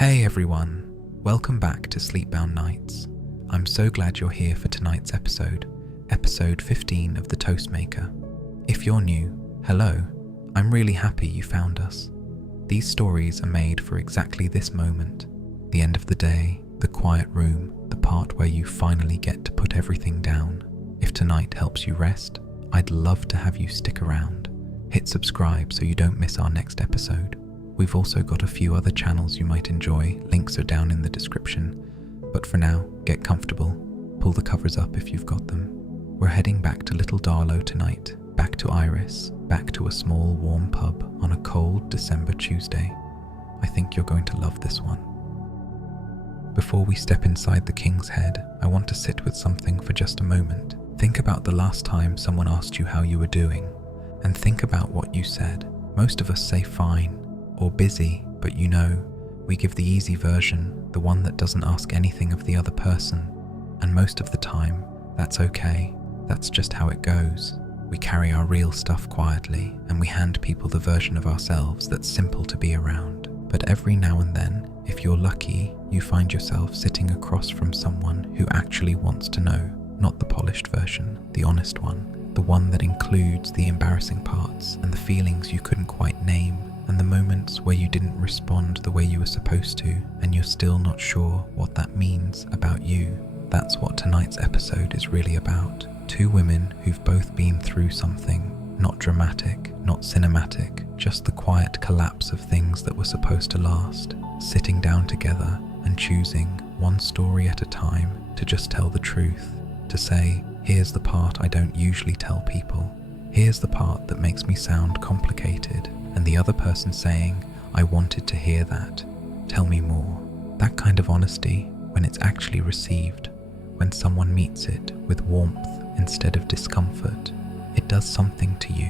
Hey everyone, welcome back to Sleepbound Nights. I'm so glad you're here for tonight's episode 15 of The Toastmaker. If you're new, hello, I'm really happy you found us. These stories are made for exactly this moment, the end of the day, the quiet room, the part where you finally get to put everything down. If tonight helps you rest, I'd love to have you stick around. Hit subscribe so you don't miss our next episode. We've also got a few other channels you might enjoy, links are down in the description. But for now, get comfortable, pull the covers up if you've got them. We're heading back to Little Darlow tonight, back to Iris, back to a small warm pub on a cold December Tuesday. I think you're going to love this one. Before we step inside the King's Head, I want to sit with something for just a moment. Think about the last time someone asked you how you were doing, and think about what you said. Most of us say fine, or busy, but we give the easy version, the one that doesn't ask anything of the other person. And most of the time, that's okay. That's just how it goes. We carry our real stuff quietly, and we hand people the version of ourselves that's simple to be around. But every now and then, if you're lucky, you find yourself sitting across from someone who actually wants to know, not the polished version, the honest one, the one that includes the embarrassing parts and the feelings you couldn't quite name, and the moments where you didn't respond the way you were supposed to, and you're still not sure what that means about you. That's what tonight's episode is really about. Two women who've both been through something, not dramatic, not cinematic, just the quiet collapse of things that were supposed to last, sitting down together and choosing one story at a time to just tell the truth, to say, here's the part I don't usually tell people, here's the part that makes me sound complicated, and the other person saying, I wanted to hear that, tell me more. That kind of honesty, when it's actually received, when someone meets it with warmth instead of discomfort, it does something to you.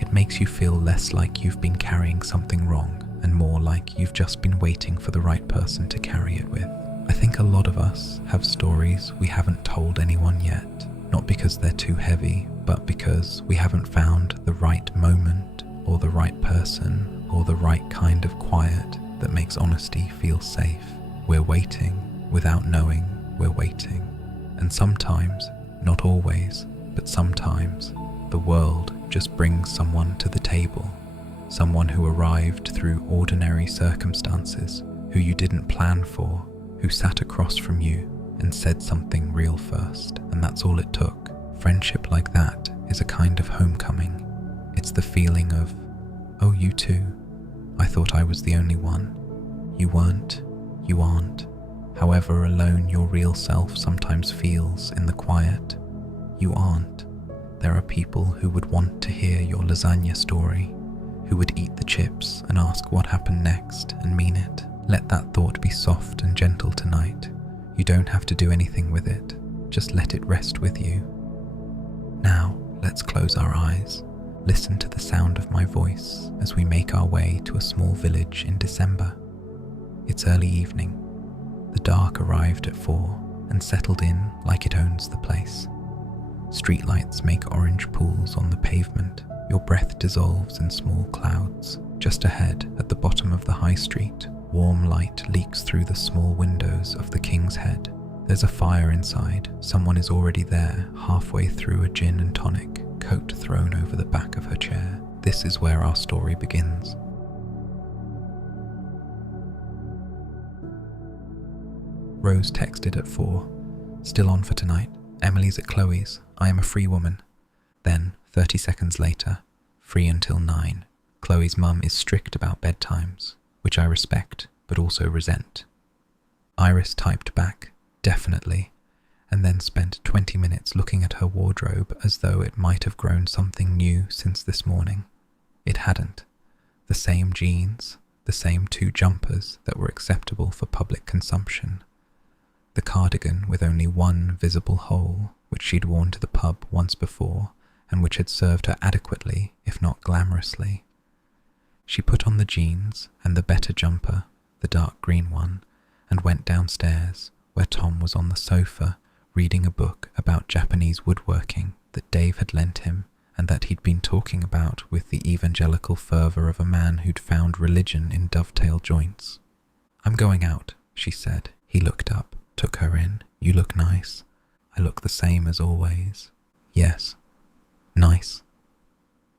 It makes you feel less like you've been carrying something wrong and more like you've just been waiting for the right person to carry it with. I think a lot of us have stories we haven't told anyone yet, not because they're too heavy, but because we haven't found the right moment or the right person, or the right kind of quiet that makes honesty feel safe. We're waiting without knowing we're waiting. And sometimes, not always, but sometimes, the world just brings someone to the table. Someone who arrived through ordinary circumstances, who you didn't plan for, who sat across from you and said something real first, and that's all it took. Friendship like that is a kind of homecoming. It's the feeling of, oh, you too. I thought I was the only one. You weren't, you aren't. However alone your real self sometimes feels in the quiet, you aren't. There are people who would want to hear your lasagna story, who would eat the chips and ask what happened next and mean it. Let that thought be soft and gentle tonight. You don't have to do anything with it. Just let it rest with you. Now, let's close our eyes. Listen to the sound of my voice as we make our way to a small village in December. It's early evening. The dark arrived at 4 and settled in like it owns the place. Streetlights make orange pools on the pavement. Your breath dissolves in small clouds. Just ahead, at the bottom of the high street, warm light leaks through the small windows of the King's Head. There's a fire inside. Someone is already there, halfway through a gin and tonic, coat thrown over the back of her chair. This is where our story begins. Rose texted at 4. Still on for tonight. Emily's at Chloe's. I am a free woman. Then, 30 seconds later, free until 9. Chloe's mum is strict about bedtimes, which I respect, but also resent. Iris typed back, definitely, and then spent 20 minutes looking at her wardrobe as though it might have grown something new since this morning. It hadn't. The same jeans, the same 2 jumpers that were acceptable for public consumption. The cardigan with only one visible hole, which she'd worn to the pub once before, and which had served her adequately, if not glamorously. She put on the jeans and the better jumper, the dark green one, and went downstairs, where Tom was on the sofa, reading a book about Japanese woodworking that Dave had lent him and that he'd been talking about with the evangelical fervour of a man who'd found religion in dovetail joints. "I'm going out," she said. He looked up, took her in. "You look nice." "I look the same as always." "Yes. Nice."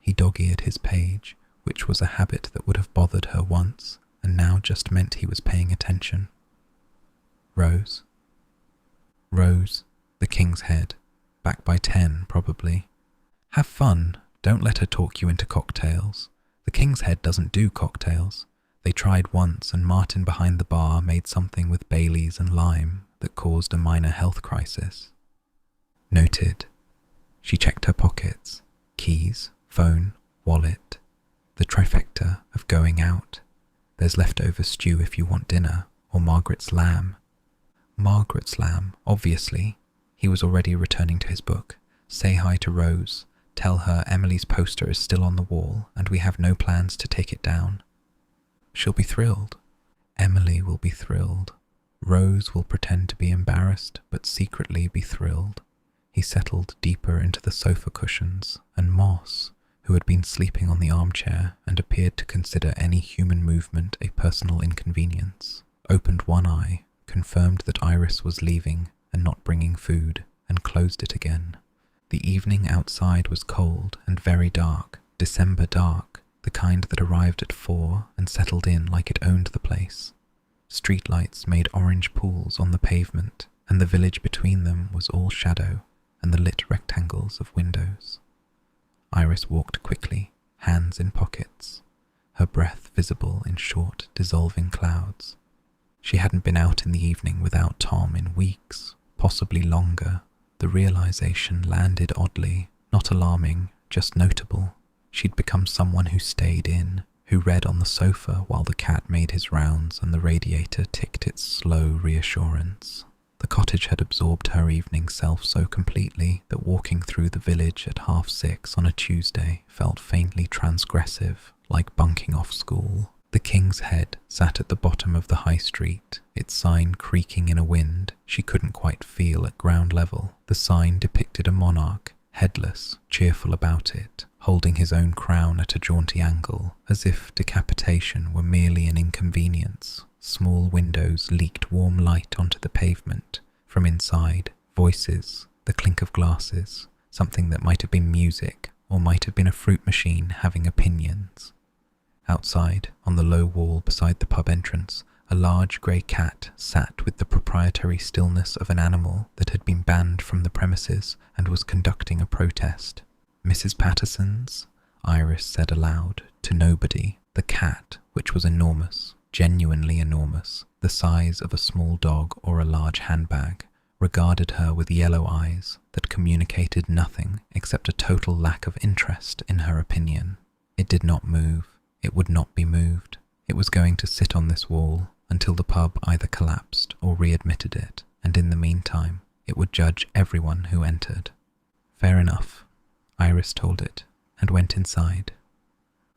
He dog-eared his page, which was a habit that would have bothered her once, and now just meant he was paying attention. "Rose." "Rose, the King's Head. Back by 10, probably. Have fun. Don't let her talk you into cocktails. The King's Head doesn't do cocktails. They tried once, and Martin behind the bar made something with Baileys and lime that caused a minor health crisis." Noted. She checked her pockets. Keys, phone, wallet. The trifecta of going out. There's leftover stew if you want dinner, or Margaret's lamb. Margaret's lamb, obviously. He was already returning to his book. Say hi to Rose. Tell her Emily's poster is still on the wall, and we have no plans to take it down. She'll be thrilled. Emily will be thrilled. Rose will pretend to be embarrassed, but secretly be thrilled. He settled deeper into the sofa cushions, and Moss, who had been sleeping on the armchair and appeared to consider any human movement a personal inconvenience, opened one eye, confirmed that Iris was leaving and not bringing food, and closed it again. The evening outside was cold and very dark, December dark, the kind that arrived at 4 and settled in like it owned the place. Streetlights made orange pools on the pavement, and the village between them was all shadow and the lit rectangles of windows. Iris walked quickly, hands in pockets, her breath visible in short, dissolving clouds. She hadn't been out in the evening without Tom in weeks, possibly longer. The realization landed oddly, not alarming, just notable. She'd become someone who stayed in, who read on the sofa while the cat made his rounds and the radiator ticked its slow reassurance. The cottage had absorbed her evening self so completely that walking through the village at 6:30 on a Tuesday felt faintly transgressive, like bunking off school. The King's Head sat at the bottom of the high street, its sign creaking in a wind she couldn't quite feel at ground level. The sign depicted a monarch, headless, cheerful about it, holding his own crown at a jaunty angle, as if decapitation were merely an inconvenience. Small windows leaked warm light onto the pavement. From inside, voices, the clink of glasses, something that might have been music or might have been a fruit machine having opinions. Outside, on the low wall beside the pub entrance, a large grey cat sat with the proprietary stillness of an animal that had been banned from the premises and was conducting a protest. "Mrs. Patterson's?" Iris said aloud, to nobody. The cat, which was enormous, genuinely enormous, the size of a small dog or a large handbag, regarded her with yellow eyes that communicated nothing except a total lack of interest in her opinion. It did not move. It would not be moved. It was going to sit on this wall until the pub either collapsed or readmitted it, and in the meantime, it would judge everyone who entered. Fair enough, Iris told it, and went inside.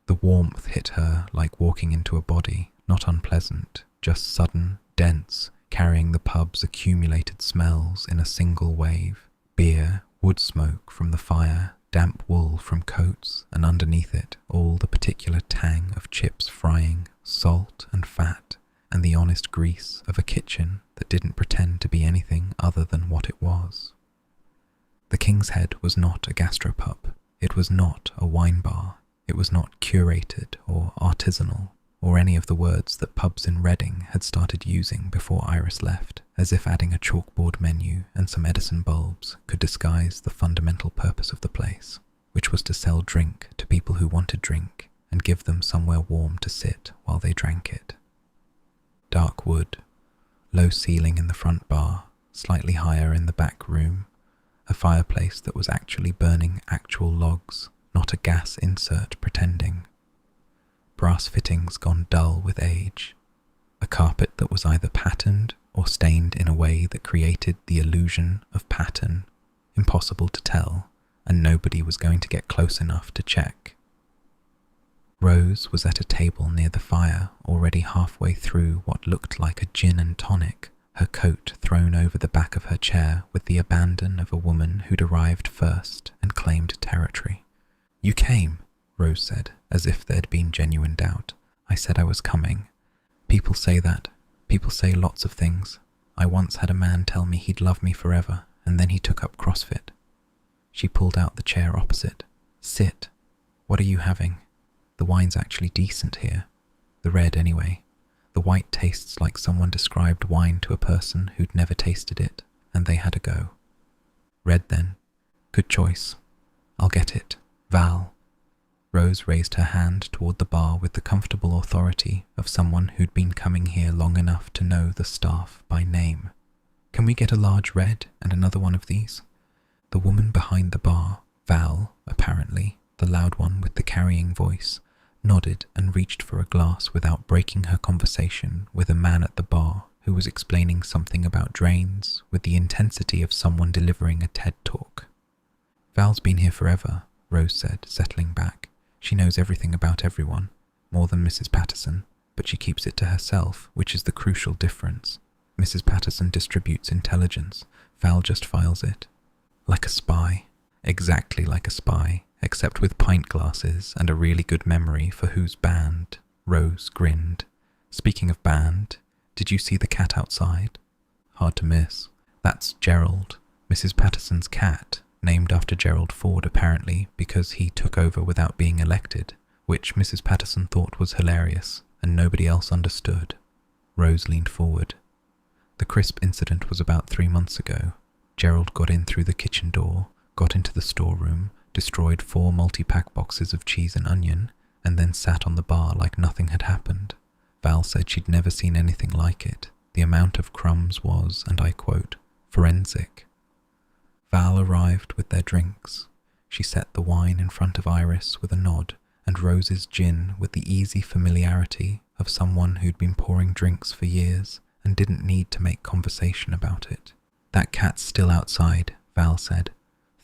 The warmth hit her like walking into a body, not unpleasant, just sudden, dense, carrying the pub's accumulated smells in a single wave. Beer, wood smoke from the fire, damp wool from coats, and underneath it all the particular tang of chips frying, salt and fat, and the honest grease of a kitchen that didn't pretend to be anything other than what it was. The King's Head was not a gastropub. It was not a wine bar. It was not curated or artisanal, or any of the words that pubs in Reading had started using before Iris left, as if adding a chalkboard menu and some Edison bulbs could disguise the fundamental purpose of the place, which was to sell drink to people who wanted drink and give them somewhere warm to sit while they drank it. Dark wood, low ceiling in the front bar, slightly higher in the back room, a fireplace that was actually burning actual logs, not a gas insert pretending. Brass fittings gone dull with age. A carpet that was either patterned or stained in a way that created the illusion of pattern, impossible to tell, and nobody was going to get close enough to check. Rose was at a table near the fire, already halfway through what looked like a gin and tonic, her coat thrown over the back of her chair with the abandon of a woman who'd arrived first and claimed territory. "You came," Rose said, as if there'd been genuine doubt. "I said I was coming. People say that. People say lots of things. I once had a man tell me he'd love me forever, and then he took up CrossFit. She pulled out the chair opposite. Sit. What are you having? The wine's actually decent here. The red, anyway. The white tastes like someone described wine to a person who'd never tasted it, and they had a go. Red, then. Good choice. I'll get it. Val. Rose raised her hand toward the bar with the comfortable authority of someone who'd been coming here long enough to know the staff by name. Can we get a large red and another one of these? The woman behind the bar, Val, apparently, the loud one with the carrying voice, nodded and reached for a glass without breaking her conversation with a man at the bar who was explaining something about drains with the intensity of someone delivering a TED talk. Val's been here forever, Rose said, settling back. She knows everything about everyone, more than Mrs. Patterson, but she keeps it to herself, which is the crucial difference. Mrs. Patterson distributes intelligence, Val just files it. Like a spy, exactly like a spy, except with pint glasses and a really good memory for whose band. Rose grinned. Speaking of band, did you see the cat outside? Hard to miss. That's Gerald, Mrs. Patterson's cat, named after Gerald Ford apparently because he took over without being elected, which Mrs. Patterson thought was hilarious and nobody else understood. Rose leaned forward. The crisp incident was about 3 months ago. Gerald got in through the kitchen door, got into the storeroom, destroyed 4 multi-pack boxes of cheese and onion, and then sat on the bar like nothing had happened. Val said she'd never seen anything like it. The amount of crumbs was, and I quote, forensic. Val arrived with their drinks. She set the wine in front of Iris with a nod, and Rose's gin with the easy familiarity of someone who'd been pouring drinks for years and didn't need to make conversation about it. That cat's still outside, Val said.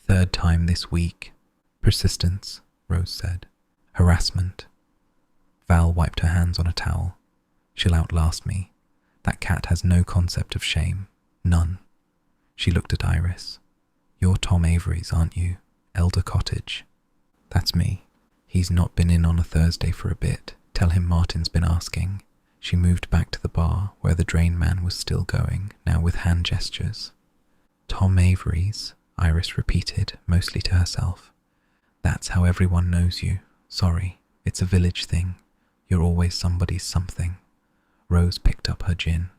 3rd time this week. Persistence, Rose said. Harassment. Val wiped her hands on a towel. She'll outlast me. That cat has no concept of shame. None. She looked at Iris. You're Tom Avery's, aren't you? Elder Cottage. That's me. He's not been in on a Thursday for a bit. Tell him Martin's been asking. She moved back to the bar where the drain man was still going, now with hand gestures. Tom Avery's, Iris repeated, mostly to herself. That's how everyone knows you. Sorry, it's a village thing. You're always somebody's something. Rose picked up her gin.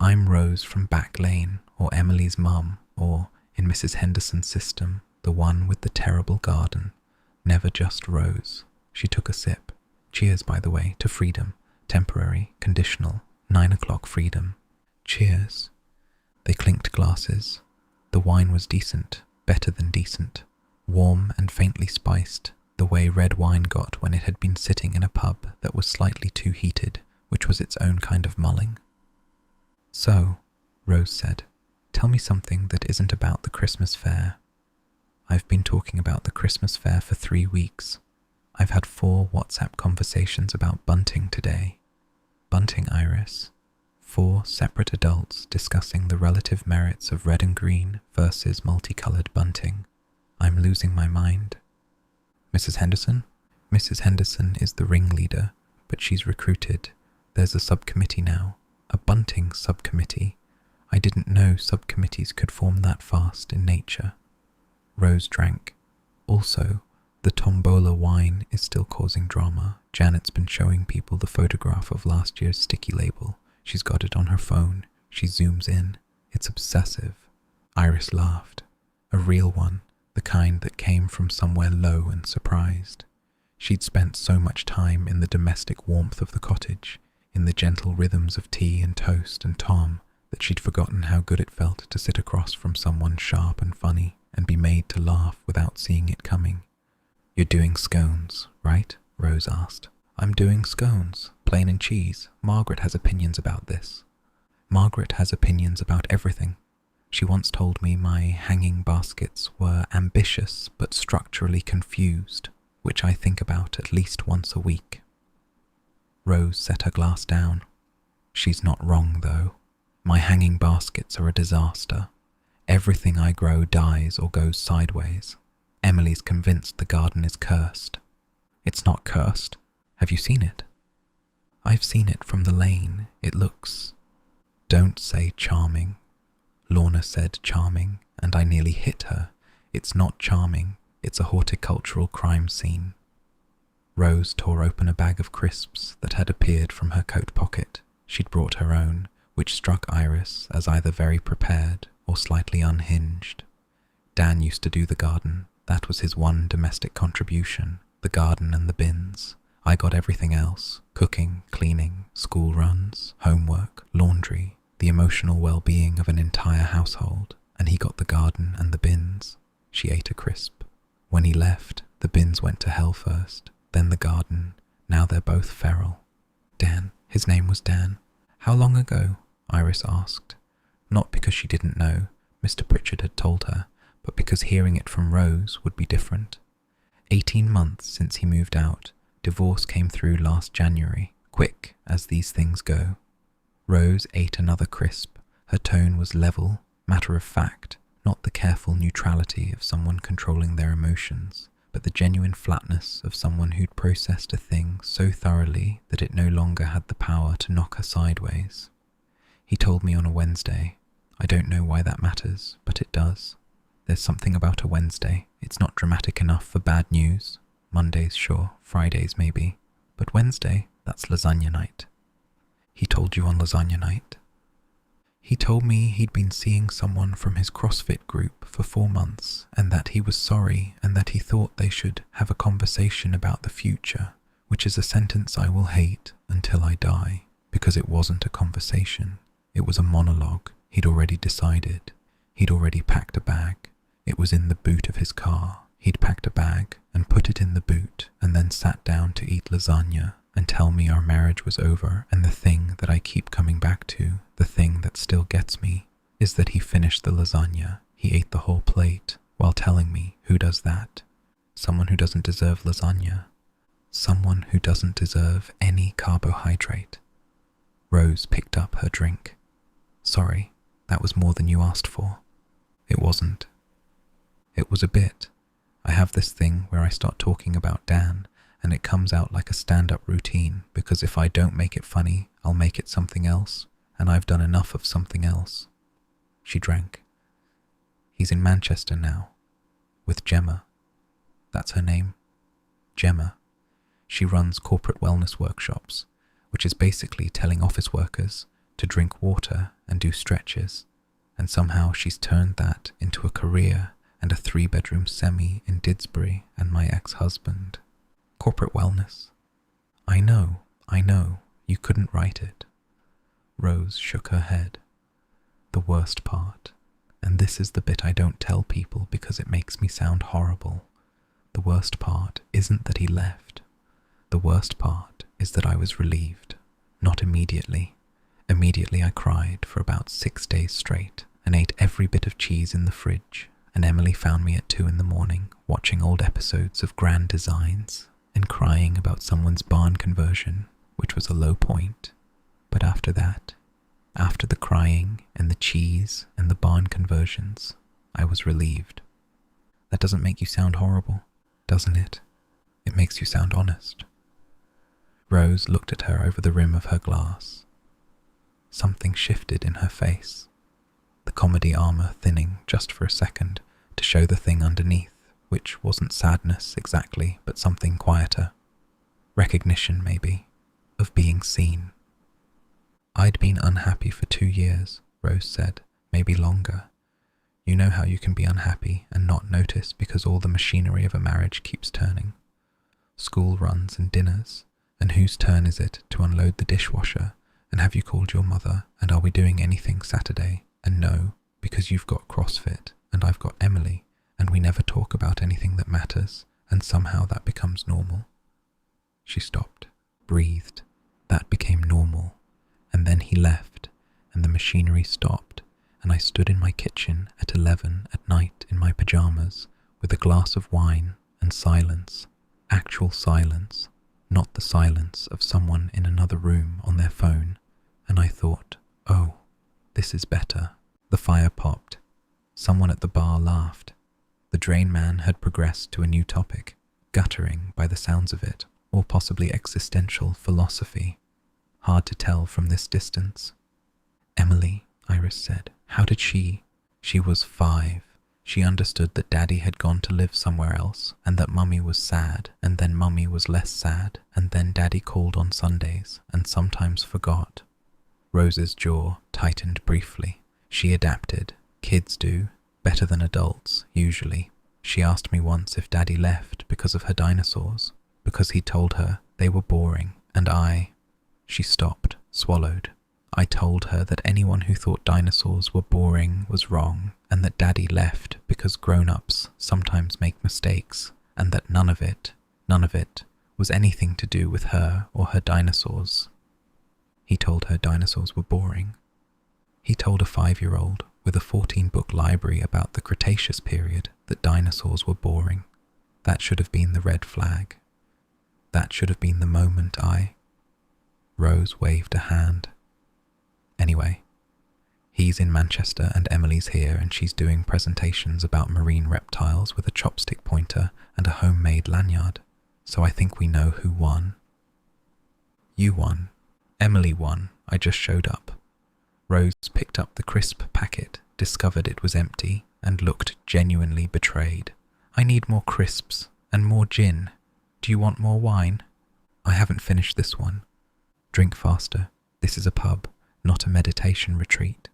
I'm Rose from Back Lane, or Emily's mum, or, in Mrs. Henderson's system, the one with the terrible garden. Never just Rose. She took a sip. Cheers, by the way, to freedom. Temporary, conditional, 9 o'clock freedom. Cheers. They clinked glasses. The wine was decent, better than decent. Warm and faintly spiced, the way red wine got when it had been sitting in a pub that was slightly too heated, which was its own kind of mulling. So, Rose said, tell me something that isn't about the Christmas fair. I've been talking about the Christmas fair for 3 weeks. I've had 4 WhatsApp conversations about bunting today. Bunting, Iris. 4 separate adults discussing the relative merits of red and green versus multicolored bunting. I'm losing my mind. Mrs. Henderson? Mrs. Henderson is the ringleader, but she's recruited. There's a subcommittee now. A bunting subcommittee. I didn't know subcommittees could form that fast in nature. Rose drank. Also, the tombola wine is still causing drama. Janet's been showing people the photograph of last year's sticky label. She's got it on her phone. She zooms in. It's obsessive. Iris laughed. A real one, the kind that came from somewhere low and surprised. She'd spent so much time in the domestic warmth of the cottage, in the gentle rhythms of tea and toast and Tom, that she'd forgotten how good it felt to sit across from someone sharp and funny and be made to laugh without seeing it coming. You're doing scones, right? Rose asked. I'm doing scones, plain and cheese. Margaret has opinions about this. Margaret has opinions about everything. She once told me my hanging baskets were ambitious but structurally confused, which I think about at least once a week. Rose set her glass down. She's not wrong, though. My hanging baskets are a disaster. Everything I grow dies or goes sideways. Emily's convinced the garden is cursed. It's not cursed. Have you seen it? I've seen it from the lane. It looks Don't say charming. Lorna said charming, and I nearly hit her. It's not charming, it's a horticultural crime scene. Rose tore open a bag of crisps that had appeared from her coat pocket. She'd brought her own, which struck Iris as either very prepared or slightly unhinged. Dan used to do the garden. That was his one domestic contribution, the garden and the bins. I got everything else: cooking, cleaning, school runs, homework, laundry, the emotional well-being of an entire household, and he got the garden and the bins. She ate a crisp. When he left, the bins went to hell first, then the garden. Now they're both feral. Dan, his name was Dan. How long ago? Iris asked. Not because she didn't know, Mr. Pritchard had told her, but because hearing it from Rose would be different. 18 months since he moved out. Divorce came through last January, quick as these things go. Rose ate another crisp. Her tone was level, matter of fact, not the careful neutrality of someone controlling their emotions, but the genuine flatness of someone who'd processed a thing so thoroughly that it no longer had the power to knock her sideways. He told me on a Wednesday. I don't know why that matters, but it does. There's something about a Wednesday. It's not dramatic enough for bad news. Mondays, sure, Fridays maybe, but Wednesday, that's lasagna night. He told you on lasagna night? He told me he'd been seeing someone from his CrossFit group for 4 months, and that he was sorry, and that he thought they should have a conversation about the future, which is a sentence I will hate until I die, because it wasn't a conversation. It was a monologue. He'd already decided. He'd already packed a bag. It was in the boot of his car. He'd packed a bag and put it in the boot, and then sat down to eat lasagna and tell me our marriage was over, and the thing that I keep coming back to, the thing that still gets me, is that he finished the lasagna. He ate the whole plate while telling me, who does that? Someone who doesn't deserve lasagna. Someone who doesn't deserve any carbohydrate. Rose picked up her drink. Sorry, that was more than you asked for. It wasn't. It was a bit. I have this thing where I start talking about Dan, and it comes out like a stand-up routine, because if I don't make it funny, I'll make it something else, and I've done enough of something else. She drank. He's in Manchester now, with Gemma. That's her name. Gemma. She runs corporate wellness workshops, which is basically telling office workers to drink water and do stretches, and somehow she's turned that into a career and a 3-bedroom semi in Didsbury and my ex-husband. Corporate wellness. I know, you couldn't write it. Rose shook her head. The worst part, and this is the bit I don't tell people because it makes me sound horrible, the worst part isn't that he left. The worst part is that I was relieved. Not immediately. Immediately I cried for about 6 days straight and ate every bit of cheese in the fridge, and Emily found me at 2 a.m. watching old episodes of Grand Designs and crying about someone's barn conversion, which was a low point. But after that, after the crying and the cheese and the barn conversions, I was relieved. That doesn't make you sound horrible, doesn't it? It makes you sound honest. Rose looked at her over the rim of her glass. Something shifted in her face, the comedy armor thinning just for a second to show the thing underneath, which wasn't sadness exactly, but something quieter. Recognition, maybe, of being seen. I'd been unhappy for 2 years, Rose said, maybe longer. You know how you can be unhappy and not notice because all the machinery of a marriage keeps turning. School runs and dinners, and whose turn is it to unload the dishwasher, and have you called your mother, and are we doing anything Saturday, and no, because you've got CrossFit, and I've got Emily, and we never talk about anything that matters, and somehow that becomes normal. She stopped, breathed. That became normal. And then he left, and the machinery stopped, and I stood in my kitchen at 11 at night in my pajamas, with a glass of wine and silence, actual silence, not the silence of someone in another room on their phone, and I thought, oh, this is better. The fire popped. Someone at the bar laughed. The drain man had progressed to a new topic, guttering by the sounds of it, or possibly existential philosophy. Hard to tell from this distance. Emily, Iris said. How did she? She was 5. She understood that Daddy had gone to live somewhere else and that Mummy was sad, and then Mummy was less sad, and then Daddy called on Sundays and sometimes forgot. Rose's jaw tightened briefly. She adapted. Kids do, better than adults, usually. She asked me once if Daddy left because of her dinosaurs, because he told her they were boring, and She stopped, swallowed. I told her that anyone who thought dinosaurs were boring was wrong, and that Daddy left because grown-ups sometimes make mistakes, and that none of it, was anything to do with her or her dinosaurs. He told her dinosaurs were boring. He told a 5-year-old with a 14-book library about the Cretaceous period that dinosaurs were boring. That should have been the red flag. That should have been the moment Rose waved a hand. Anyway, he's in Manchester and Emily's here, and she's doing presentations about marine reptiles with a chopstick pointer and a homemade lanyard. So I think we know who won. You won. Emily won. I just showed up. Rose picked up the crisp packet, discovered it was empty, and looked genuinely betrayed. I need more crisps and more gin. Do you want more wine? I haven't finished this one. Drink faster. This is a pub, not a meditation retreat.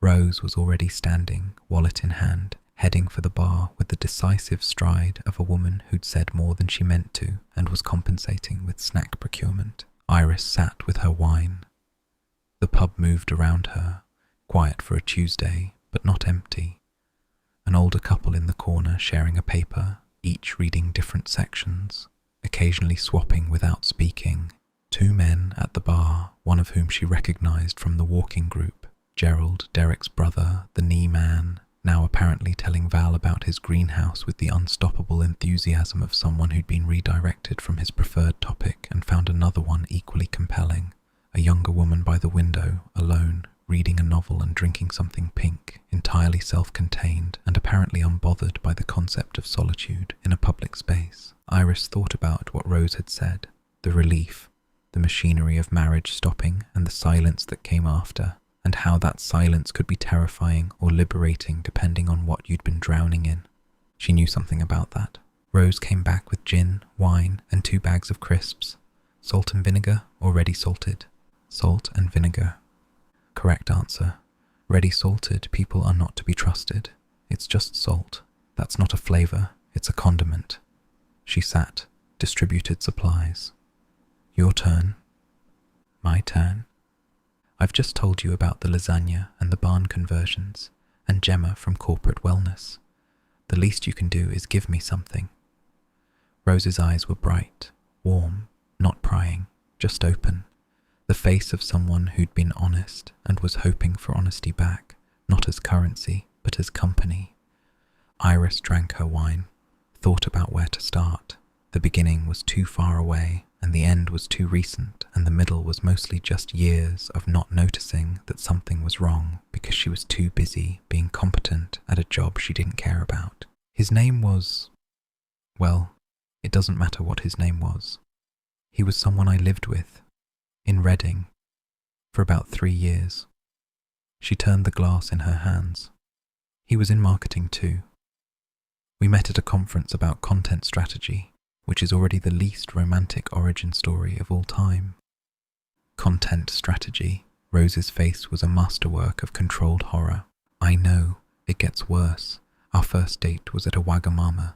Rose was already standing, wallet in hand, heading for the bar with the decisive stride of a woman who'd said more than she meant to and was compensating with snack procurement. Iris sat with her wine. The pub moved around her, quiet for a Tuesday, but not empty. An older couple in the corner sharing a paper, each reading different sections, occasionally swapping without speaking. 2 men at the bar, one of whom she recognized from the walking group, Gerald, Derek's brother, the knee man, now apparently telling Val about his greenhouse with the unstoppable enthusiasm of someone who'd been redirected from his preferred topic and found another one equally compelling. A younger woman by the window, alone, reading a novel and drinking something pink, entirely self-contained and apparently unbothered by the concept of solitude in a public space. Iris thought about what Rose had said, the relief, the machinery of marriage stopping and the silence that came after, and how that silence could be terrifying or liberating depending on what you'd been drowning in. She knew something about that. Rose came back with gin, wine, and 2 bags of crisps. Salt and vinegar or ready salted? Salt and vinegar. Correct answer. Ready salted people are not to be trusted. It's just salt. That's not a flavour, it's a condiment. She sat, distributed supplies. Your turn. My turn. I've just told you about the lasagna and the barn conversions, and Gemma from corporate wellness. The least you can do is give me something. Rose's eyes were bright, warm, not prying, just open. The face of someone who'd been honest and was hoping for honesty back, not as currency, but as company. Iris drank her wine, thought about where to start. The beginning was too far away, and the end was too recent, and the middle was mostly just years of not noticing that something was wrong because she was too busy being competent at a job she didn't care about. His name was... well, it doesn't matter what his name was. He was someone I lived with, in Reading, for about 3 years. She turned the glass in her hands. He was in marketing too. We met at a conference about content strategy, which is already the least romantic origin story of all time. Content strategy. Rose's face was a masterwork of controlled horror. I know, it gets worse. Our first date was at a Wagamama.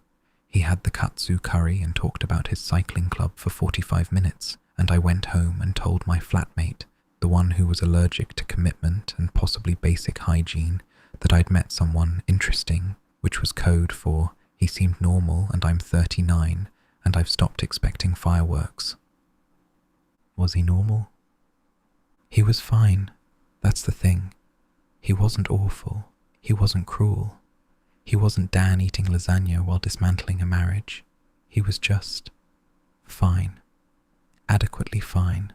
He had the katsu curry and talked about his cycling club for 45 minutes, and I went home and told my flatmate, the one who was allergic to commitment and possibly basic hygiene, that I'd met someone interesting, which was code for, he seemed normal and I'm 39, and I've stopped expecting fireworks. Was he normal? He was fine. That's the thing. He wasn't awful. He wasn't cruel. He wasn't Dan eating lasagna while dismantling a marriage. He was just fine. Adequately fine.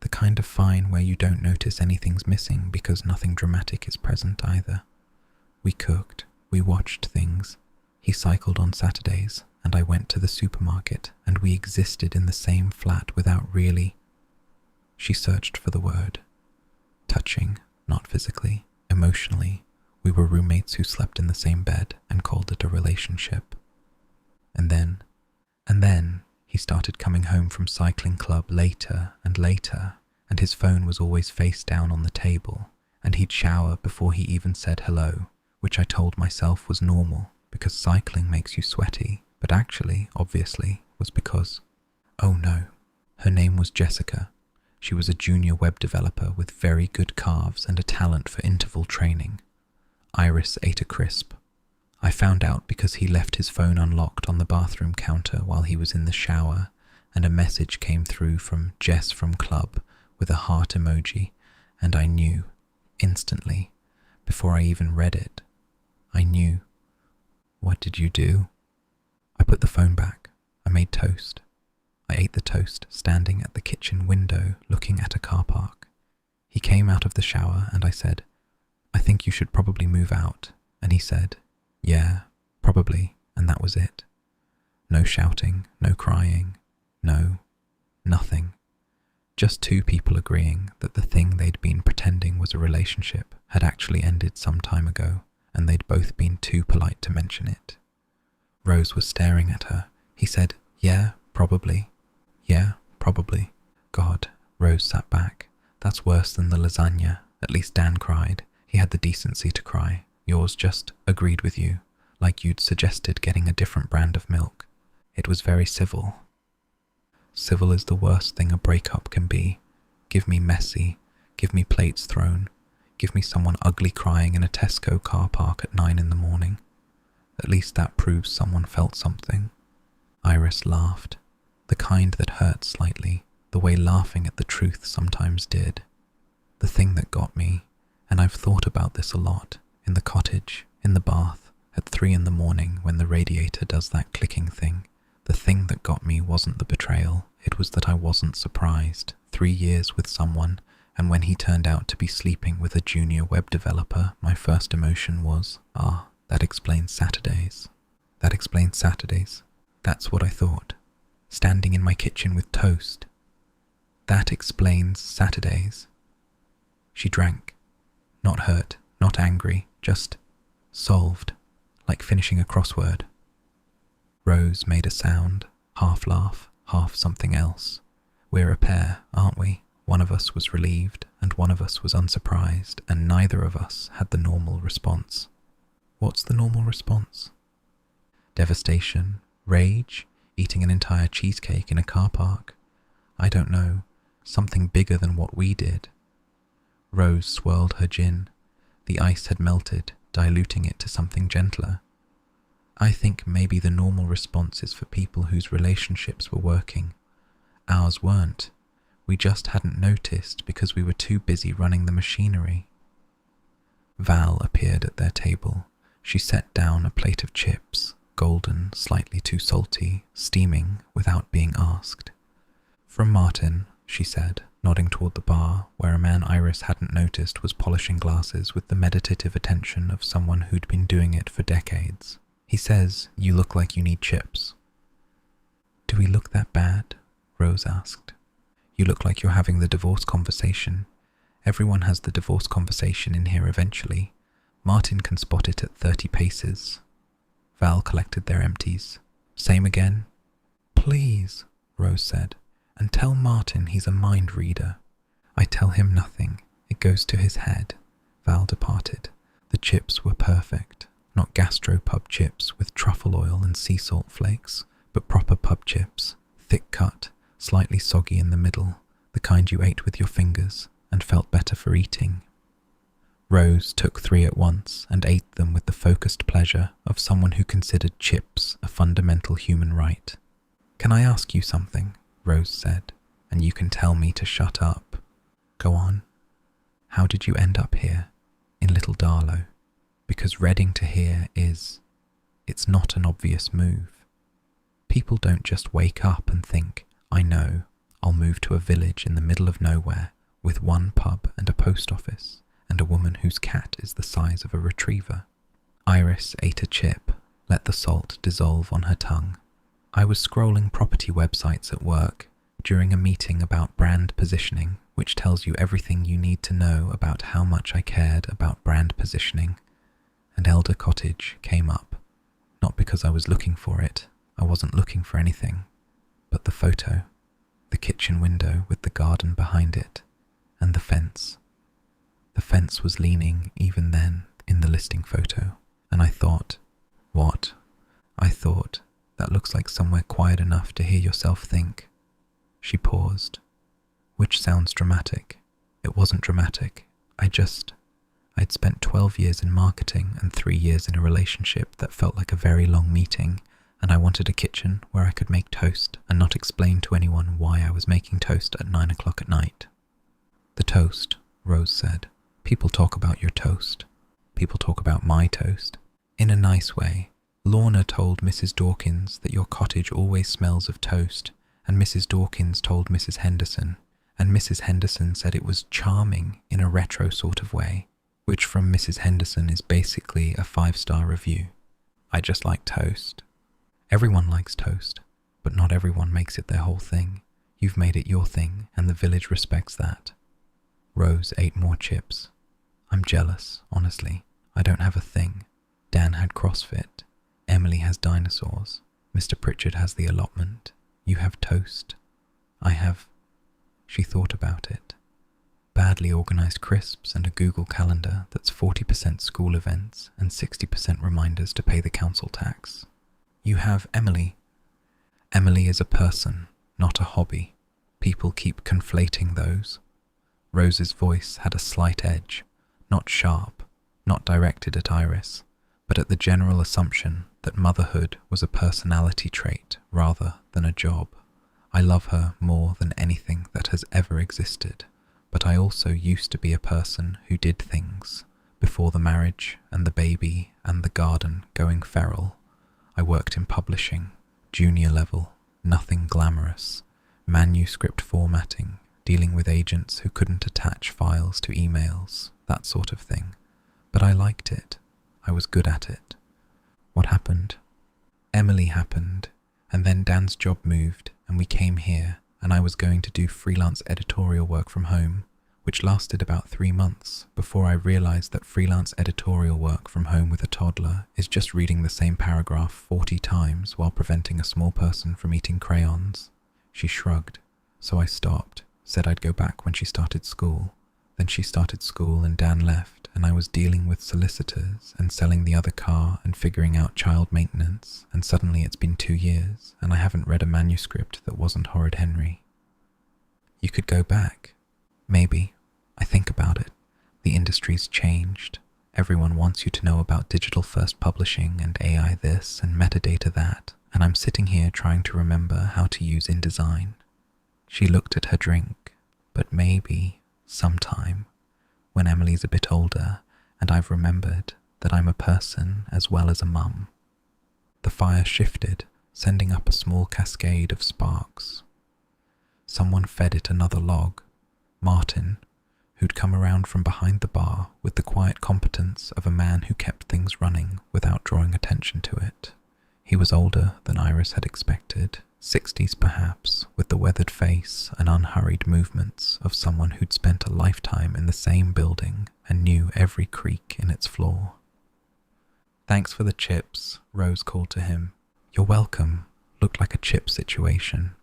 The kind of fine where you don't notice anything's missing because nothing dramatic is present either. We cooked. We watched things. He cycled on Saturdays, and I went to the supermarket, and we existed in the same flat without really... She searched for the word. touching, not physically, emotionally. We were roommates who slept in the same bed and called it a relationship. And then, he started coming home from cycling club later and later, and his phone was always face down on the table, and he'd shower before he even said hello, which I told myself was normal because cycling makes you sweaty, but actually, obviously, was because, oh no, her name was Jessica. She was a junior web developer with very good calves and a talent for interval training. Iris ate a crisp. I found out because he left his phone unlocked on the bathroom counter while he was in the shower, and a message came through from Jess from club with a heart emoji, and I knew, instantly, before I even read it. I knew. What did you do? I put the phone back. I made toast. I ate the toast, standing at the kitchen window looking at a car park. He came out of the shower and I said, I think you should probably move out. And he said, yeah, probably, and that was it. No shouting, no crying, no, nothing. Just two people agreeing that the thing they'd been pretending was a relationship had actually ended some time ago, and they'd both been too polite to mention it. Rose was staring at her. He said, yeah, probably. Yeah, probably. God, Rose sat back. That's worse than the lasagna. At least Dan cried. He had the decency to cry. Yours just agreed with you, like you'd suggested getting a different brand of milk. It was very civil. Civil is the worst thing a breakup can be. Give me messy. Give me plates thrown. Give me someone ugly crying in a Tesco car park at 9 a.m. At least that proves someone felt something. Iris laughed. The kind that hurt slightly, the way laughing at the truth sometimes did. The thing that got me, and I've thought about this a lot, in the cottage, in the bath, at 3 a.m. when the radiator does that clicking thing. The thing that got me wasn't the betrayal, it was that I wasn't surprised. 3 years with someone, and when he turned out to be sleeping with a junior web developer, my first emotion was, that explains Saturdays. That explains Saturdays. That's what I thought. Standing in my kitchen with toast. That explains Saturdays. She drank. Not hurt, not angry, just solved, like finishing a crossword. Rose made a sound, half laugh, half something else. We're a pair, aren't we? One of us was relieved, and one of us was unsurprised, and neither of us had the normal response. What's the normal response? Devastation, rage, eating an entire cheesecake in a car park. I don't know, something bigger than what we did. Rose swirled her gin. The ice had melted, diluting it to something gentler. I think maybe the normal response is for people whose relationships were working. Ours weren't. We just hadn't noticed because we were too busy running the machinery. Val appeared at their table. She set down a plate of chips, golden, slightly too salty, steaming without being asked. From Martin, she said, nodding toward the bar where a man Iris hadn't noticed was polishing glasses with the meditative attention of someone who'd been doing it for decades. He says, you look like you need chips. Do we look that bad? Rose asked. You look like you're having the divorce conversation. Everyone has the divorce conversation in here eventually. Martin can spot it at 30 paces. Val collected their empties. Same again? Please, Rose said, and tell Martin he's a mind reader. I tell him nothing. It goes to his head. Val departed. The chips were perfect. Not gastropub chips with truffle oil and sea salt flakes, but proper pub chips, thick cut, slightly soggy in the middle, the kind you ate with your fingers and felt better for eating. Rose took 3 at once and ate them with the focused pleasure of someone who considered chips a fundamental human right. Can I ask you something? Rose said, and you can tell me to shut up. Go on. How did you end up here, in Little Darlow? Because Reading to here it's not an obvious move. People don't just wake up and think, I know, I'll move to a village in the middle of nowhere with one pub and a post office and a woman whose cat is the size of a retriever. Iris ate a chip, let the salt dissolve on her tongue. I was scrolling property websites at work, during a meeting about brand positioning, which tells you everything you need to know about how much I cared about brand positioning, and Elder Cottage came up. Not because I was looking for it, I wasn't looking for anything, but the photo, the kitchen window with the garden behind it, and the fence. The fence was leaning even then in the listing photo, and I thought, what? I thought, that looks like somewhere quiet enough to hear yourself think. She paused, which sounds dramatic. It wasn't dramatic. I'd spent 12 years in marketing and 3 years in a relationship that felt like a very long meeting, and I wanted a kitchen where I could make toast and not explain to anyone why I was making toast at 9 o'clock at night. The toast, Rose said. People talk about your toast. People talk about my toast. In a nice way. Lorna told Mrs. Dawkins that your cottage always smells of toast, and Mrs. Dawkins told Mrs. Henderson, and Mrs. Henderson said it was charming in a retro sort of way, which from Mrs. Henderson is basically a 5-star review. I just like toast. Everyone likes toast, but not everyone makes it their whole thing. You've made it your thing, and the village respects that. Rose ate more chips. I'm jealous, honestly. I don't have a thing. Dan had CrossFit. Emily has dinosaurs. Mr. Pritchard has the allotment. You have toast. I have... She thought about it. Badly organised crisps and a Google Calendar that's 40% school events and 60% reminders to pay the council tax. You have Emily. Emily is a person, not a hobby. People keep conflating those. Rose's voice had a slight edge, not sharp, not directed at Iris, but at the general assumption that motherhood was a personality trait rather than a job. I love her more than anything that has ever existed, but I also used to be a person who did things before the marriage and the baby and the garden going feral. I worked in publishing, junior level, nothing glamorous, manuscript formatting, dealing with agents who couldn't attach files to emails, that sort of thing. But I liked it. I was good at it. What happened? Emily happened, and then Dan's job moved, and we came here, and I was going to do freelance editorial work from home, which lasted about 3 months before I realized that freelance editorial work from home with a toddler is just reading the same paragraph 40 times while preventing a small person from eating crayons. She shrugged, so I stopped, said I'd go back when she started school. Then she started school and Dan left, and I was dealing with solicitors and selling the other car and figuring out child maintenance, and suddenly it's been 2 years and I haven't read a manuscript that wasn't Horrid Henry. You could go back. Maybe. I think about it. The industry's changed. Everyone wants you to know about digital first publishing and AI this and metadata that, and I'm sitting here trying to remember how to use InDesign. She looked at her drink, but maybe, sometime, when Emily's a bit older and I've remembered that I'm a person as well as a mum. The fire shifted, sending up a small cascade of sparks. Someone fed it another log, Martin, who'd come around from behind the bar with the quiet competence of a man who kept things running without drawing attention to it. He was older than Iris had expected, 60s perhaps, with the weathered face and unhurried movements of someone who'd spent a lifetime in the same building and knew every creak in its floor. "Thanks for the chips," Rose called to him. "You're welcome." Looked like a chip situation.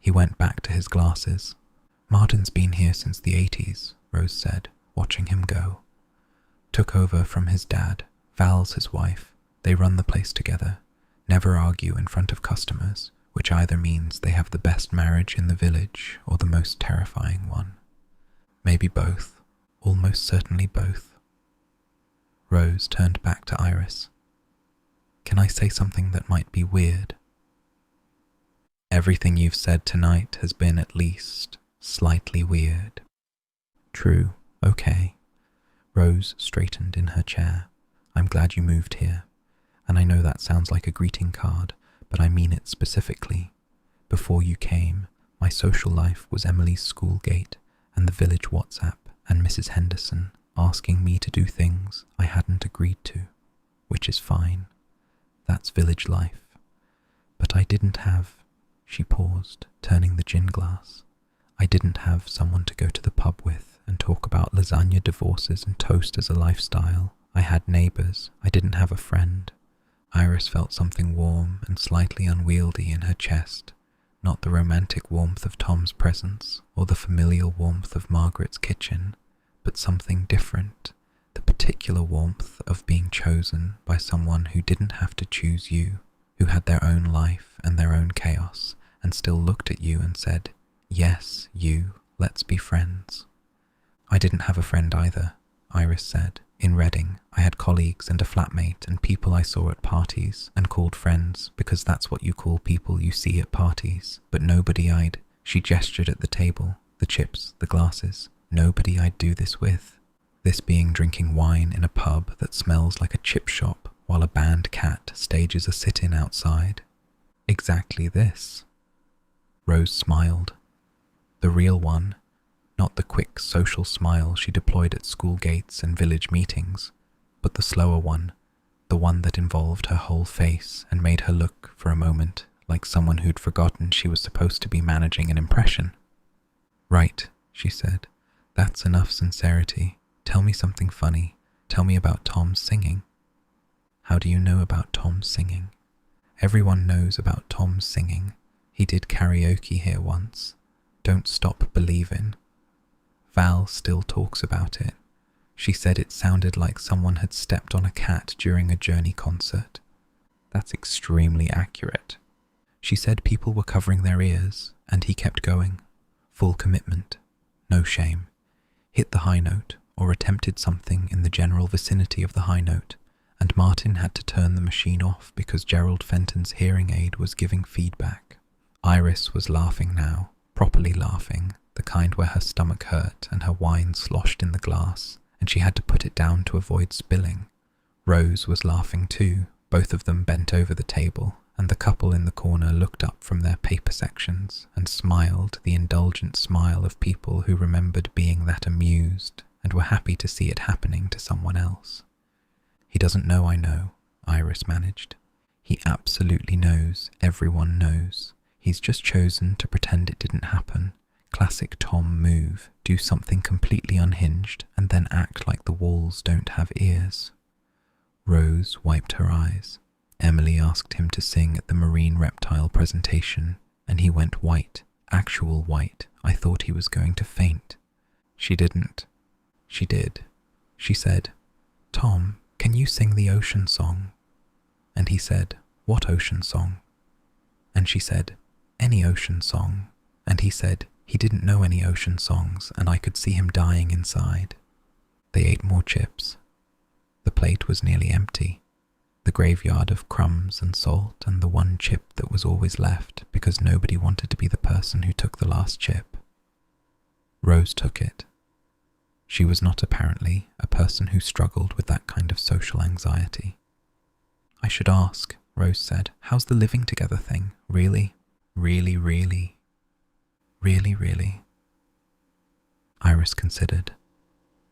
He went back to his glasses. "Martin's been here since the 80s, Rose said, watching him go. Took over from his dad. Val's his wife. They run the place together. Never argue in front of customers, which either means they have the best marriage in the village or the most terrifying one. Maybe both. Almost certainly both." Rose turned back to Iris. "Can I say something that might be weird?" "Everything you've said tonight has been at least slightly weird." "True, okay." Rose straightened in her chair. "I'm glad you moved here. And I know that sounds like a greeting card, but I mean it specifically. Before you came, my social life was Emily's school gate and the village WhatsApp and Mrs. Henderson asking me to do things I hadn't agreed to, which is fine. That's village life. But I didn't have..." She paused, turning the gin glass. I didn't have someone to go to the pub with and talk about lasagna divorces and toast as a lifestyle. I had neighbours. I didn't have a friend. Iris felt something warm and slightly unwieldy in her chest, not the romantic warmth of Tom's presence or the familial warmth of Margaret's kitchen, but something different, the particular warmth of being chosen by someone who didn't have to choose you, who had their own life and their own chaos, and still looked at you and said, "Yes, you, let's be friends." I didn't have a friend either, Iris said. In Reading, I had colleagues and a flatmate and people I saw at parties and called friends because that's what you call people you see at parties, but nobody she gestured at the table, the chips, the glasses, nobody I'd do this with. This being drinking wine in a pub that smells like a chip shop while a band cat stages a sit-in outside. Exactly this. Rose smiled. The real one, not the quick social smile she deployed at school gates and village meetings, but the slower one, the one that involved her whole face and made her look, for a moment, like someone who'd forgotten she was supposed to be managing an impression. "Right," she said. "That's enough sincerity. Tell me something funny. Tell me about Tom's singing." "How do you know about Tom's singing?" "Everyone knows about Tom's singing. He did karaoke here once. Don't stop believin'. Val still talks about it. She said it sounded like someone had stepped on a cat during a Journey concert." "That's extremely accurate." "She said people were covering their ears, and he kept going. Full commitment. No shame. Hit the high note, or attempted something in the general vicinity of the high note, and Martin had to turn the machine off because Gerald Fenton's hearing aid was giving feedback." Iris was laughing now, properly laughing, the kind where her stomach hurt and her wine sloshed in the glass, and she had to put it down to avoid spilling. Rose was laughing too, both of them bent over the table, and the couple in the corner looked up from their paper sections and smiled the indulgent smile of people who remembered being that amused and were happy to see it happening to someone else. "He doesn't know I know," Iris managed. "He absolutely knows, everyone knows. He's just chosen to pretend it didn't happen. Classic Tom move, do something completely unhinged and then act like the walls don't have ears." Rose wiped her eyes. Emily asked him to sing at the marine reptile presentation, and he went white, actual white. I thought he was going to faint. She didn't. She did. She said, "Tom, can you sing the ocean song?" And he said, "What ocean song?" And she said, "Any ocean song." And he said, he didn't know any ocean songs, and I could see him dying inside. They ate more chips. The plate was nearly empty. The graveyard of crumbs and salt and the one chip that was always left because nobody wanted to be the person who took the last chip. Rose took it. She was not apparently a person who struggled with that kind of social anxiety. "I should ask," Rose said, "how's the living together thing? Really? Really, really? Really, really?" Iris considered,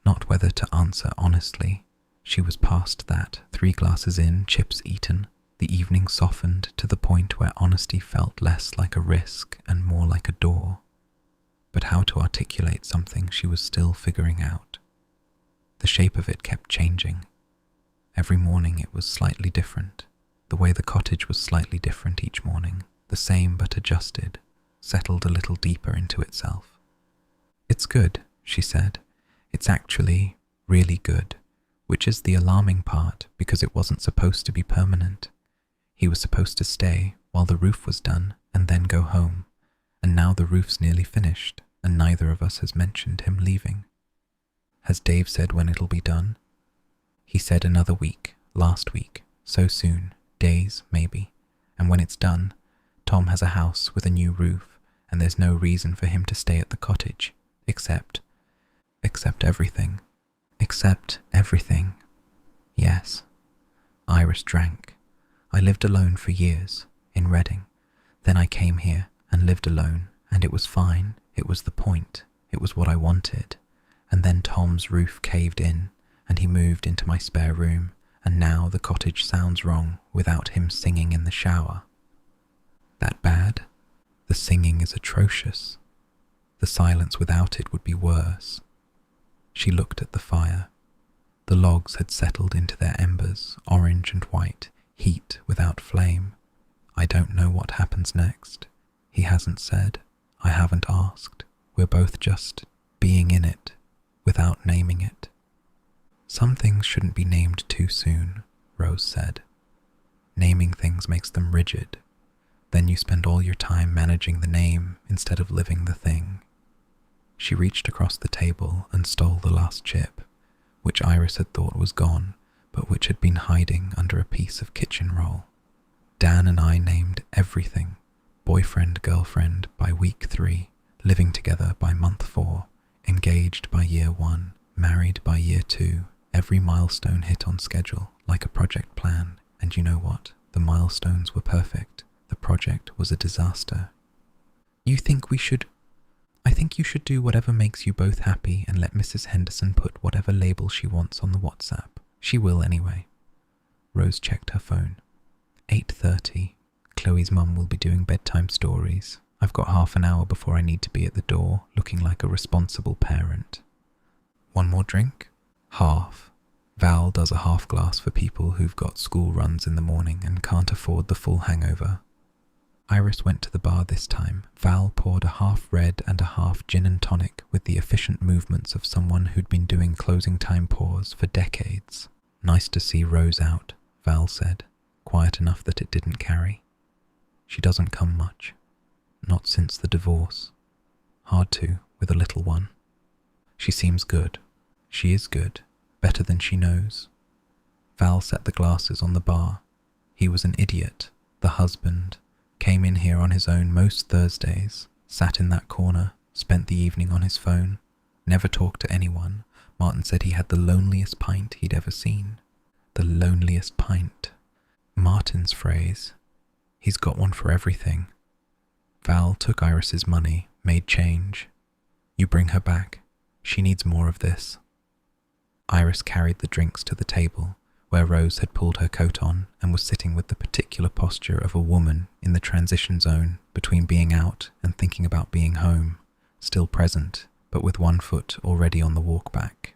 not whether to answer honestly. She was past that, 3 glasses in, chips eaten, the evening softened to the point where honesty felt less like a risk and more like a door. But how to articulate something she was still figuring out. The shape of it kept changing. Every morning it was slightly different. The way the cottage was slightly different each morning, the same but adjusted, settled a little deeper into itself. "It's good," she said. "It's actually really good, which is the alarming part because it wasn't supposed to be permanent. He was supposed to stay while the roof was done and then go home, and now the roof's nearly finished and neither of us has mentioned him leaving." "Has Dave said when it'll be done?" "He said another week, last week, so soon, days maybe, and when it's done, Tom has a house with a new roof, and there's no reason for him to stay at the cottage, except everything. Except everything. Yes." Iris drank. "I lived alone for years, in Reading. Then I came here and lived alone, and it was fine. It was the point. It was what I wanted. And then Tom's roof caved in, and he moved into my spare room, and now the cottage sounds wrong without him singing in the shower." "That bad?" The singing is atrocious. The silence without it would be worse. She looked at the fire. The logs had settled into their embers, orange and white, heat without flame. I don't know what happens next. He hasn't said. I haven't asked. We're both just being in it, without naming it. Some things shouldn't be named too soon, Rose said. Naming things makes them rigid. Then you spend all your time managing the name instead of living the thing. She reached across the table and stole the last chip, which Iris had thought was gone, but which had been hiding under a piece of kitchen roll. Dan and I named everything, boyfriend, girlfriend by week 3, living together by month 4, engaged by year 1, married by year 2, every milestone hit on schedule, like a project plan, and you know what? The milestones were perfect. The project was a disaster. I think you should do whatever makes you both happy and let Mrs. Henderson put whatever label she wants on the WhatsApp. She will anyway. Rose checked her phone. 8:30. Chloe's mum will be doing bedtime stories. I've got half an hour before I need to be at the door, looking like a responsible parent. One more drink? Half. Val does a half glass for people who've got school runs in the morning and can't afford the full hangover. Iris went to the bar this time. Val poured a half red and a half gin and tonic with the efficient movements of someone who'd been doing closing time pours for decades. Nice to see Rose out, Val said, quiet enough that it didn't carry. She doesn't come much. Not since the divorce. Hard to, with a little one. She seems good. She is good. Better than she knows. Val set the glasses on the bar. He was an idiot, the husband. Came in here on his own most Thursdays, sat in that corner, spent the evening on his phone, never talked to anyone. Martin said he had the loneliest pint he'd ever seen. The loneliest pint. Martin's phrase. He's got one for everything. Val took Iris's money, made change. You bring her back. She needs more of this. Iris carried the drinks to the table, where Rose had pulled her coat on and was sitting with the particular posture of a woman in the transition zone between being out and thinking about being home, still present, but with one foot already on the walk back.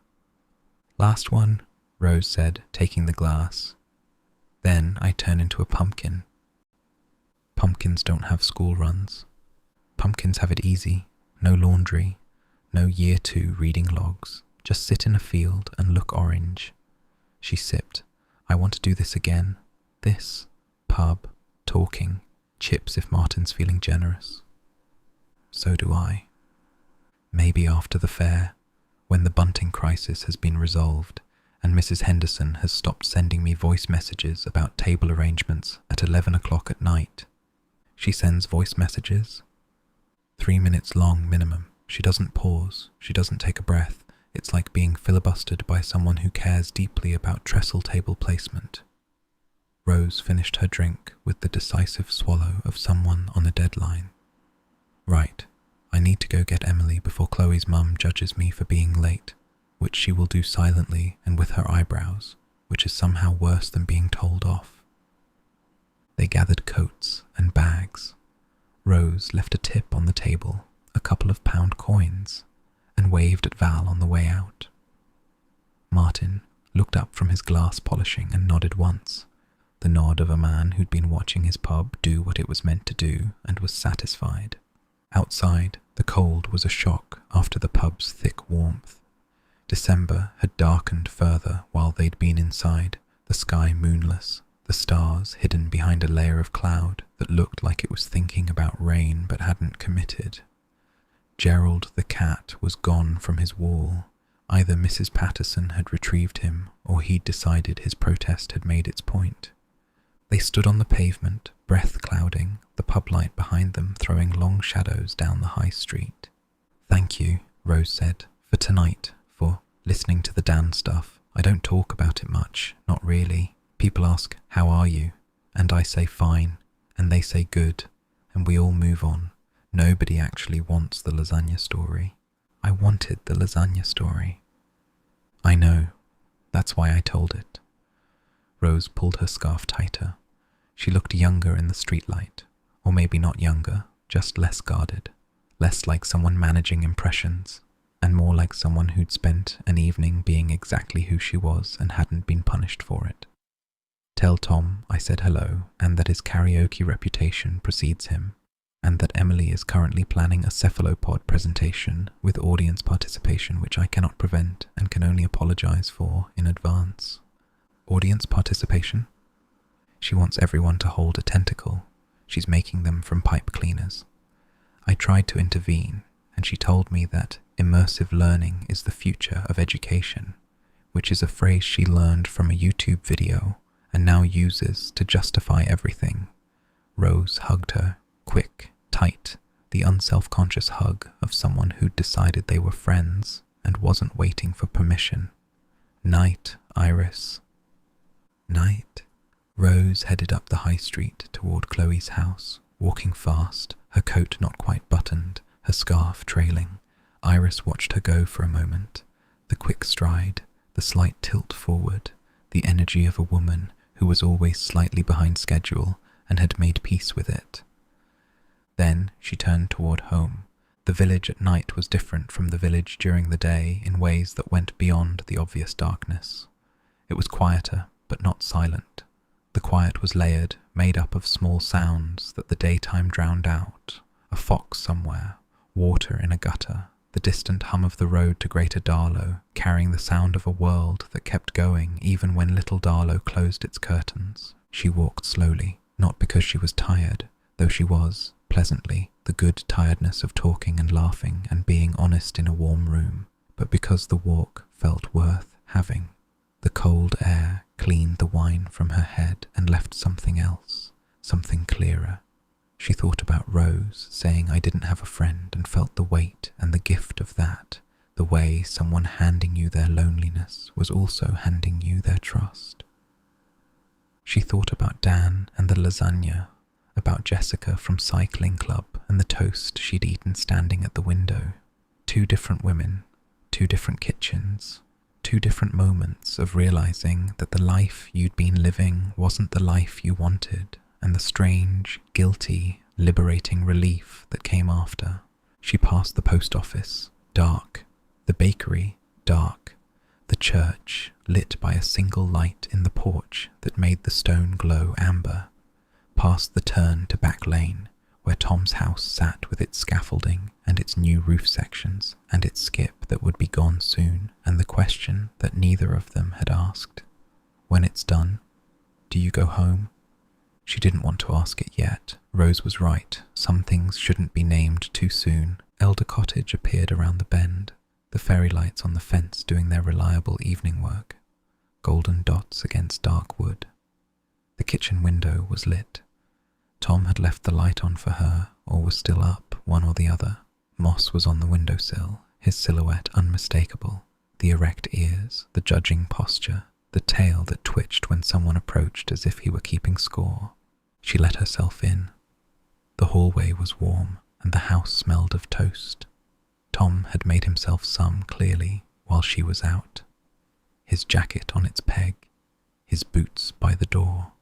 Last one, Rose said, taking the glass. Then I turn into a pumpkin. Pumpkins don't have school runs. Pumpkins have it easy, no laundry, no year 2 reading logs, just sit in a field and look orange. She sipped. I want to do this again. This. Pub. Talking. Chips if Martin's feeling generous. So do I. Maybe after the fair, when the bunting crisis has been resolved and Mrs. Henderson has stopped sending me voice messages about table arrangements at 11 o'clock at night. She sends voice messages. 3 minutes long minimum. She doesn't pause. She doesn't take a breath. It's like being filibustered by someone who cares deeply about trestle table placement. Rose finished her drink with the decisive swallow of someone on a deadline. Right, I need to go get Emily before Chloe's mum judges me for being late, which she will do silently and with her eyebrows, which is somehow worse than being told off. They gathered coats and bags. Rose left a tip on the table, a couple of pound coins, and waved at Val on the way out. Martin looked up from his glass polishing and nodded once, the nod of a man who'd been watching his pub do what it was meant to do and was satisfied. Outside, the cold was a shock after the pub's thick warmth. December had darkened further while they'd been inside, the sky moonless, the stars hidden behind a layer of cloud that looked like it was thinking about rain but hadn't committed. Gerald the cat was gone from his wall. Either Mrs. Patterson had retrieved him, or he'd decided his protest had made its point. They stood on the pavement, breath clouding, the pub light behind them throwing long shadows down the high street. Thank you, Rose said, for tonight, for listening to the Dan stuff. I don't talk about it much, not really. People ask, how are you? And I say fine, and they say good, and we all move on. Nobody actually wants the lasagna story. I wanted the lasagna story. I know. That's why I told it. Rose pulled her scarf tighter. She looked younger in the streetlight, or maybe not younger, just less guarded, less like someone managing impressions, and more like someone who'd spent an evening being exactly who she was and hadn't been punished for it. Tell Tom I said hello and that his karaoke reputation precedes him, and that Emily is currently planning a cephalopod presentation with audience participation which I cannot prevent and can only apologize for in advance. Audience participation? She wants everyone to hold a tentacle. She's making them from pipe cleaners. I tried to intervene, and she told me that immersive learning is the future of education, which is a phrase she learned from a YouTube video and now uses to justify everything. Rose hugged her, quick, tight, the unself-conscious hug of someone who'd decided they were friends and wasn't waiting for permission. Night, Iris. Night. Rose headed up the high street toward Chloe's house, walking fast, her coat not quite buttoned, her scarf trailing. Iris watched her go for a moment. The quick stride, the slight tilt forward, the energy of a woman who was always slightly behind schedule and had made peace with it. Then she turned toward home. The village at night was different from the village during the day in ways that went beyond the obvious darkness. It was quieter, but not silent. The quiet was layered, made up of small sounds that the daytime drowned out. A fox somewhere, water in a gutter, the distant hum of the road to Greater Darlow, carrying the sound of a world that kept going even when Little Darlow closed its curtains. She walked slowly, not because she was tired, though she was, pleasantly, the good tiredness of talking and laughing and being honest in a warm room, but because the walk felt worth having. The cold air cleaned the wine from her head and left something else, something clearer. She thought about Rose saying I didn't have a friend and felt the weight and the gift of that, the way someone handing you their loneliness was also handing you their trust. She thought about Dan and the lasagna, about Jessica from cycling club and the toast she'd eaten standing at the window. 2 different women, 2 different kitchens, 2 different moments of realizing that the life you'd been living wasn't the life you wanted, and the strange, guilty, liberating relief that came after. She passed the post office, dark, the bakery, dark, the church, lit by a single light in the porch that made the stone glow amber, past the turn to Back Lane, where Tom's house sat with its scaffolding and its new roof sections and its skip that would be gone soon, and the question that neither of them had asked. When it's done, do you go home? She didn't want to ask it yet. Rose was right. Some things shouldn't be named too soon. Elder Cottage appeared around the bend, the fairy lights on the fence doing their reliable evening work, golden dots against dark wood. The kitchen window was lit. Tom had left the light on for her, or was still up, one or the other. Moss was on the windowsill, his silhouette unmistakable, the erect ears, the judging posture, the tail that twitched when someone approached as if he were keeping score. She let herself in. The hallway was warm, and the house smelled of toast. Tom had made himself some, clearly, while she was out. His jacket on its peg, his boots by the door.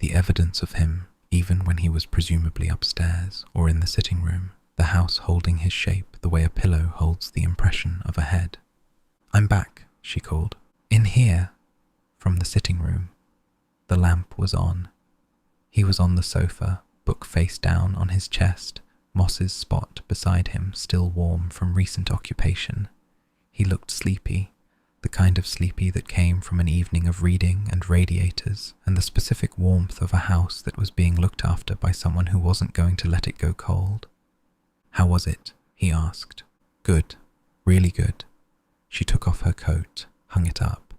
The evidence of him, even when he was presumably upstairs or in the sitting room, the house holding his shape the way a pillow holds the impression of a head. "I'm back," she called. "In here." From the sitting room. The lamp was on. He was on the sofa, book face down on his chest, Moss's spot beside him still warm from recent occupation. He looked sleepy, the kind of sleepy that came from an evening of reading and radiators and the specific warmth of a house that was being looked after by someone who wasn't going to let it go cold. "How was it?" he asked. "Good. Really good." She took off her coat, hung it up,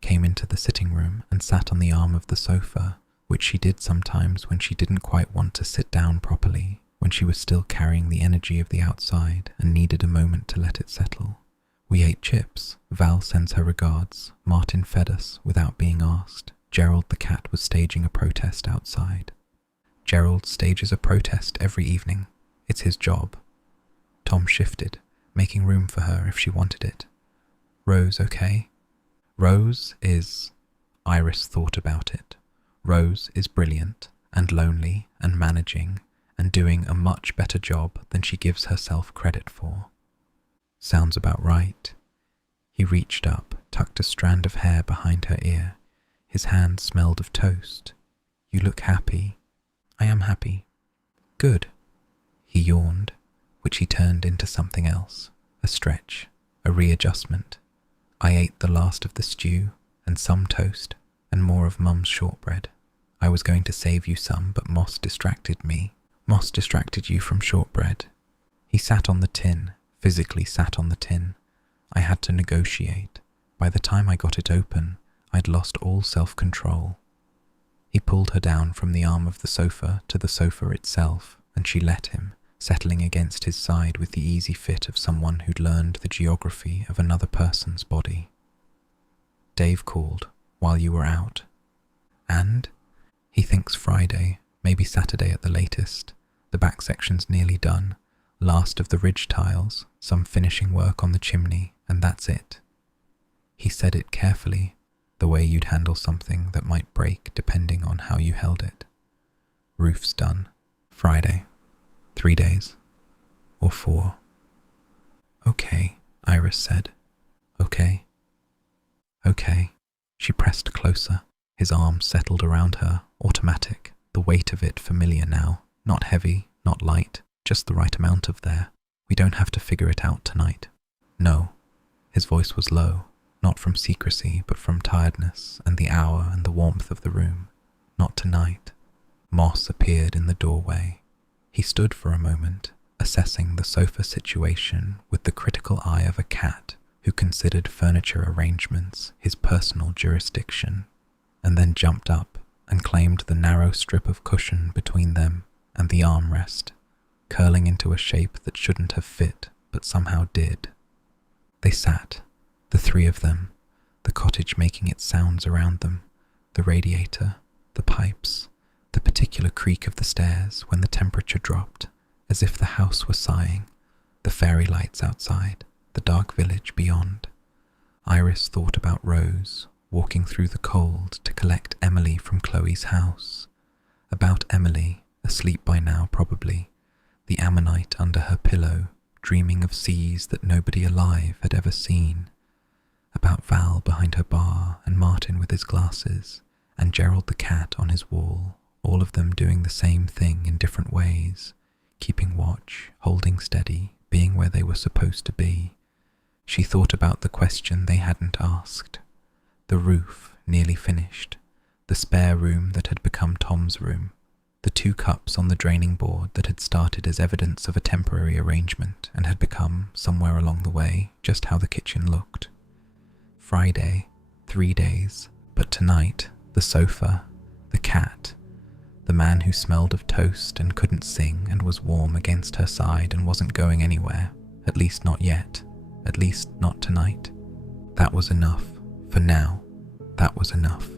came into the sitting room and sat on the arm of the sofa, which she did sometimes when she didn't quite want to sit down properly, when she was still carrying the energy of the outside and needed a moment to let it settle. "We ate chips. Val sends her regards. Martin fed us without being asked. Gerald the cat was staging a protest outside." "Gerald stages a protest every evening. It's his job." Tom shifted, making room for her if she wanted it. "Rose okay?" "Rose is..." Iris thought about it. "Rose is brilliant and lonely and managing and doing a much better job than she gives herself credit for. Sounds about right. He reached up, tucked a strand of hair behind her ear. His hand smelled of toast. You look happy. I am happy. Good. He yawned, which he turned into something else, a stretch, a readjustment. I ate the last of the stew, and some toast, and more of Mum's shortbread. I was going to save you some, but Moss distracted me. Moss distracted you from shortbread. He sat on the tin, physically sat on the tin. I had to negotiate. By the time I got it open, I'd lost all self-control. He pulled her down from the arm of the sofa to the sofa itself, and she let him, settling against his side with the easy fit of someone who'd learned the geography of another person's body. Dave called while you were out. And? He thinks Friday, maybe Saturday at the latest. The back section's nearly done. Last of the ridge tiles, some finishing work on the chimney, and that's it. He said it carefully, the way you'd handle something that might break depending on how you held it. Roof's done. Friday. 3 days. Or 4. Okay, Iris said. Okay. Okay. She pressed closer. His arm settled around her, automatic, the weight of it familiar now, not heavy, not light, just the right amount of there. We don't have to figure it out tonight. No. His voice was low, not from secrecy, but from tiredness and the hour and the warmth of the room. Not tonight. Moss appeared in the doorway. He stood for a moment, assessing the sofa situation with the critical eye of a cat who considered furniture arrangements his personal jurisdiction, and then jumped up and claimed the narrow strip of cushion between them and the armrest, curling into a shape that shouldn't have fit but somehow did. They sat, the three of them, the cottage making its sounds around them, the radiator, the pipes, the particular creak of the stairs when the temperature dropped, as if the house were sighing, the fairy lights outside, the dark village beyond. Iris thought about Rose, walking through the cold to collect Emily from Chloe's house. About Emily, asleep by now probably, the ammonite under her pillow, dreaming of seas that nobody alive had ever seen. About Val behind her bar and Martin with his glasses, and Gerald the cat on his wall, all of them doing the same thing in different ways, keeping watch, holding steady, being where they were supposed to be. She thought about the question they hadn't asked. The roof, nearly finished. The spare room that had become Tom's room. The 2 cups on the draining board that had started as evidence of a temporary arrangement and had become, somewhere along the way, just how the kitchen looked. Friday, 3 days, but tonight, the sofa, the cat, the man who smelled of toast and couldn't sing and was warm against her side and wasn't going anywhere, at least not yet, at least not tonight. That was enough. For now, that was enough.